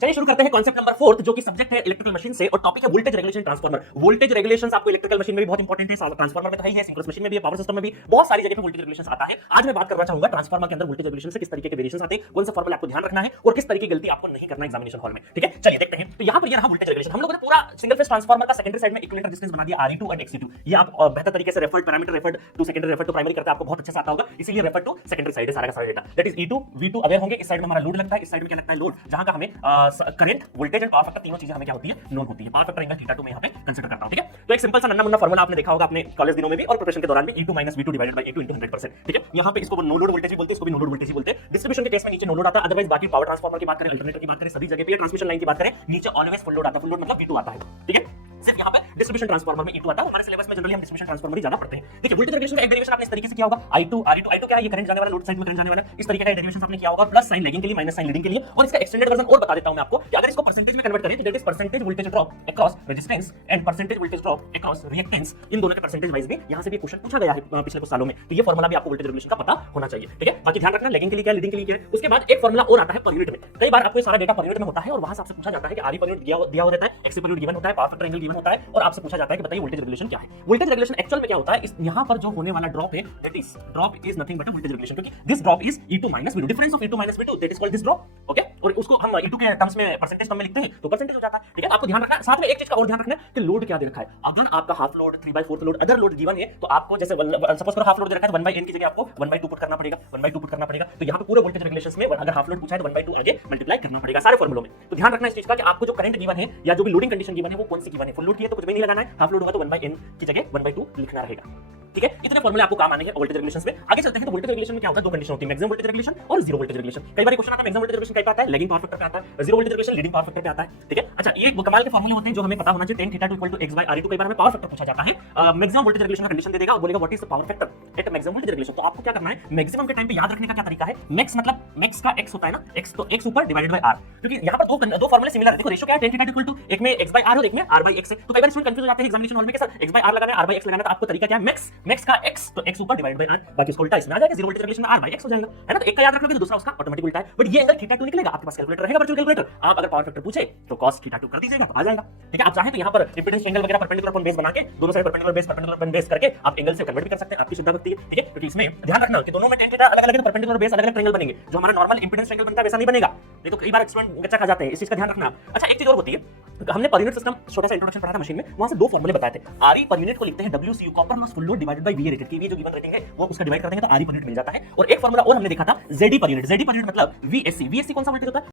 चलिए शुरू करते हैं कॉन्सेप्ट नंबर 4 जो कि सब्जेक्ट है इलेक्ट्रिकल मशीन से और टॉपिक है voltage regulation transformer. Voltage regulations आपको इलेक्ट्रिकल मशीन में भी बहुत इंपॉर्टेंट है, ट्रांसफार्मर में तो है ही है, सिंक्रोनस मशीन में भी है, पावर सिस्टम में भी बहुत सारी जगह पे वोल्टेज रेगुलेशंस आता है। आज मैं बात करना चाहूंगा ट्रांसफार्मर के अंदर वोल्टेज रेगुलेशन से किस तरीके के वेरिएशंस आते हैं, कौन सा फॉर्मूला आपको ध्यान रखना है और किस तरीके की गलती आपको नहीं करना एग्जामिनेशन हॉल में। ठीक है, चलिए देखते हैं। तो यहां पर ये रहा वोल्टेज रेगुलेशन। हम लोगों ने पूरा सिंगल फेज ट्रांसफार्मर का सेकेंडरी साइड में इक्विवेलेंट रेजिस्टेंस बना दिया Re2 एंड Xe2। ये आप बेहतर तरीके से referred parameter referred to secondary referred to primary करते हैं, आपको बहुत अच्छे से आता होगा, इसीलिए रेफर्ड टू सेकेंडरी साइड है सारा का सारा data. That is E2 V2 aware होंगे। इस साइड में हमारा लोड लगता है, इस साइड में क्या लगता है लोड, जहां का हमें current voltage and power factor तीनों चीजें हमें क्या होती है नोन होती है। पावर फैक्टर एंगल थीटा 2 में यहां पे कंसीडर करता हूं। ठीक है, तो एक सिंपल सा नन्ना मुन्ना फार्मूला आपने देखा होगा अपने कॉलेज दिनों में भी और प्रिपरेशन के दौरान भी, E2 - V2 divided by A2 into 100%। ठीक है, यहां पे इसको नो लोड वोल्टेज भी बोलते हैं, इसको भी नो लोड वोल्टेज ही बोलते हैं। डिस्ट्रीब्यूशन के केस में नीचे नो लोड आता है, अदरवाइज बाकी पावर ट्रांसफार्मर की बात करें, अल्टरनेटर की बात करें, सभी जगह पे ट्रांसमिशन लाइन की बात करें, नीचे ऑलवेज फुल लोड आता है। फुल लोड मतलब V2 आता है। ठीक है, सिर्फ यहां पे डिस्ट्रीब्यूशन ट्रांसफार्मर में E2 आता है। हमारे सिलेबस में जनरली हम डिस्ट्रीब्यूशन ट्रांसफार्मर ही ज्यादा पढ़ते हैं। देखिए, वोल्टेज रेगुलेशन का एक डेरिवेशन आपने इस तरीके से किया होगा, I2 Re2। I2 क्या है, ये करंट जाने वाला, लोड साइड में करंट जाने वाला, इस तरीके का डेरिवेशन आपने किया होगा, प्लस साइन लैगिंग के लिए, माइनस साइन लीडिंग के लिए। और इसका एक्सटेंडेड वर्जन और बता देता हूं मैं आपको कि अगर इसको परसेंटेज में कन्वर्ट करें तो that is percentage voltage drop across resistance and percentage voltage drop across reactance. इन दोनों के परसेंटेज वाइज भी यहां से भी क्वेश्चन पूछा गया है पिछले कुछ सालों में, तो ये फार्मूला भी आपको वोल्टेज रेगुलेशन का पता होना चाहिए। ठीक है, बाकी ध्यान रखना लैगिंग के लिए क्या, लीडिंग के लिए क्या है। उसके बाद एक फार्मूला और आता है पर यूनिट में। कई बार आपको ये सारा डेटा पर यूनिट में होता है और वहां से आपसे पूछा जाता है कि Re पर यूनिट दिया होता है, Xe पर यूनिट गिवन होता है, पावर फैक्टर एंगल गिवन होता है और आपसे पूछा जाता है कि बताइए वोल्टेज रेगुलेशन क्या है। वोल्टेज रेगुलेशन एक्चुअल में क्या होता है, इस यहां पर जो होने वाला ड्रॉप है that is drop is nothing but voltage regulation, क्योंकि this drop is E2 - V2, difference of E2 - V2 that is called this drop. Okay, और उसको हम E2 के टर्म्स में परसेंटेज टर्म में लिखते हैं तो परसेंटेज हो जाता है। ठीक है, आपको ध्यान रखना है। साथ में एक चीज का और ध्यान रखना है कि लोड क्या दे रखा है। अगर आपका half load 3/4 load other load given है तो आपको जैसे सपोज करो हाफ लोड दे रखा है तो 1/n की जगह आपको 1/2 पुट करना पड़ेगा, 1/2 पुट करना पड़ेगा। तो यहां पे पूरे वोल्टेज रेगुलेशंस में अगर हाफ लोड पूछा है तो 1/2 आगे मल्टीप्लाई करना पड़ेगा सारे फार्मूलों में। तो ध्यान रखना इस चीज का कि आपको जो करंट गिवन है या जो भी लोडिंग कंडीशन गिवन है वो कौन सी गिवन है। फुल लोड की है तो कुछ भी नहीं लगाना है, हाफ लोड होगा तो 1/n की जगह 1/2 लिखना रहेगा। ठीक है, इतने फॉर्मूले आपको काम आने हैं वोल्टेज रेगुलेशन में। आगे चलते हैं तो वोल्टेज रेगुलेशन में क्या होता है, दो कंडीशन होती है, मैक्सिमम वोल्टेज रेगुलेशन और जीरो वोल्टेज रेगुलेशन। कई बार क्वेश्चन आता है मैक्सिमम वोल्टेज रेगुलेशन क्या आता है, लैगिंग पावर फैक्टर पे आता है, zero voltage regulation leading power factor पे आता है। ठीक है, अच्छा ये कमाल के फॉर्मूले होते हैं जो हमें पता होना चाहिए। tan θ2 = x/Re2। कई बार हमें पावर फैक्टर पूछा जाता है, मैक्सिमम वोल्टेज रेगुलेशन का कंडीशन दे देगा और बोलेगा what is the power factor at maximum voltage regulation. तो आपको क्या करना है, मैक्सिमम के टाइम पे याद रखने का क्या तरीका है, मैक्स मतलब मैक्स का x होता है ना, x तो x ऊपर डिवाइडेड बाय r, क्योंकि यहां पर दो फॉर्मूले सिमिलर है। देखो रेशियो क्या है, tan θ2 = एक में x/r और एक में r/x है। तो कई बार इसमें कंफ्यूज हो जाते हैं एग्जामिनेशन हॉल में कि सर x/r लगाना है r/x लगाना है, तो आपको तरीका क्या है, मैक्स का x तो x ऊपर डिवाइड बाय r, बाकी इसको उल्टा इसमें आ जाएगा, जीरो वोल्टेज रेगुलेशन में r/x हो जाएगा, है ना। तो एक का याद रखोगे तो दूसरा उसका ऑटोमेटिक उल्टा है। बट ये एंगल θ2 निकलेगा, आपके पास कैलकुलेटर रहेगा, वर्चुअल कैलकुलेटर। आप अगर पावर फैक्टर पूछे तो cos θ2 कर दीजिएगा तो आ जाएगा। ठीक है, आप चाहे तो यहां पर इंपेडेंस एंगल वगैरह परपेंडिकुलर अपॉन बेस बना के दोनों साइड परपेंडिकुलर अपॉन बेस करके आप एंगल से कन्वर्ट भी कर सकते हैं, आपकी सुविधा भक्ति है। ठीक है, क्योंकि इसमें ध्यान रखना कि दोनों में tan θ अलग-अलग है, परपेंडिकुलर बेस अलग-अलग ट्रायंगल बनेंगे। जो हमारा नॉर्मल इंपेडेंस एंगल बनता है वैसा नहीं बनेगा, नहीं तो कई बार एक्सपेरिमेंट बच्चा खा जाते हैं, इस चीज का ध्यान रखना। अच्छा एक चीज और होती है, हमने पर यूनिट सिस्टम छोटा सा इंट्रोडक्शन पढ़ा था मशीन में, वहां से दो फॉर्मूले बताए थे। Re पर यूनिट को लिखते हैं WCU copper loss full load divided by VA rated, की जो गिवन रेटिंग है वो उसका डिवाइड करते हैं तो Re पर यूनिट मिल जाता है। और एक फॉर्मूला और हमने देखा था ZD पर यूनिट मतलब VSC। VSC कौन सा वोल्टेज होता है,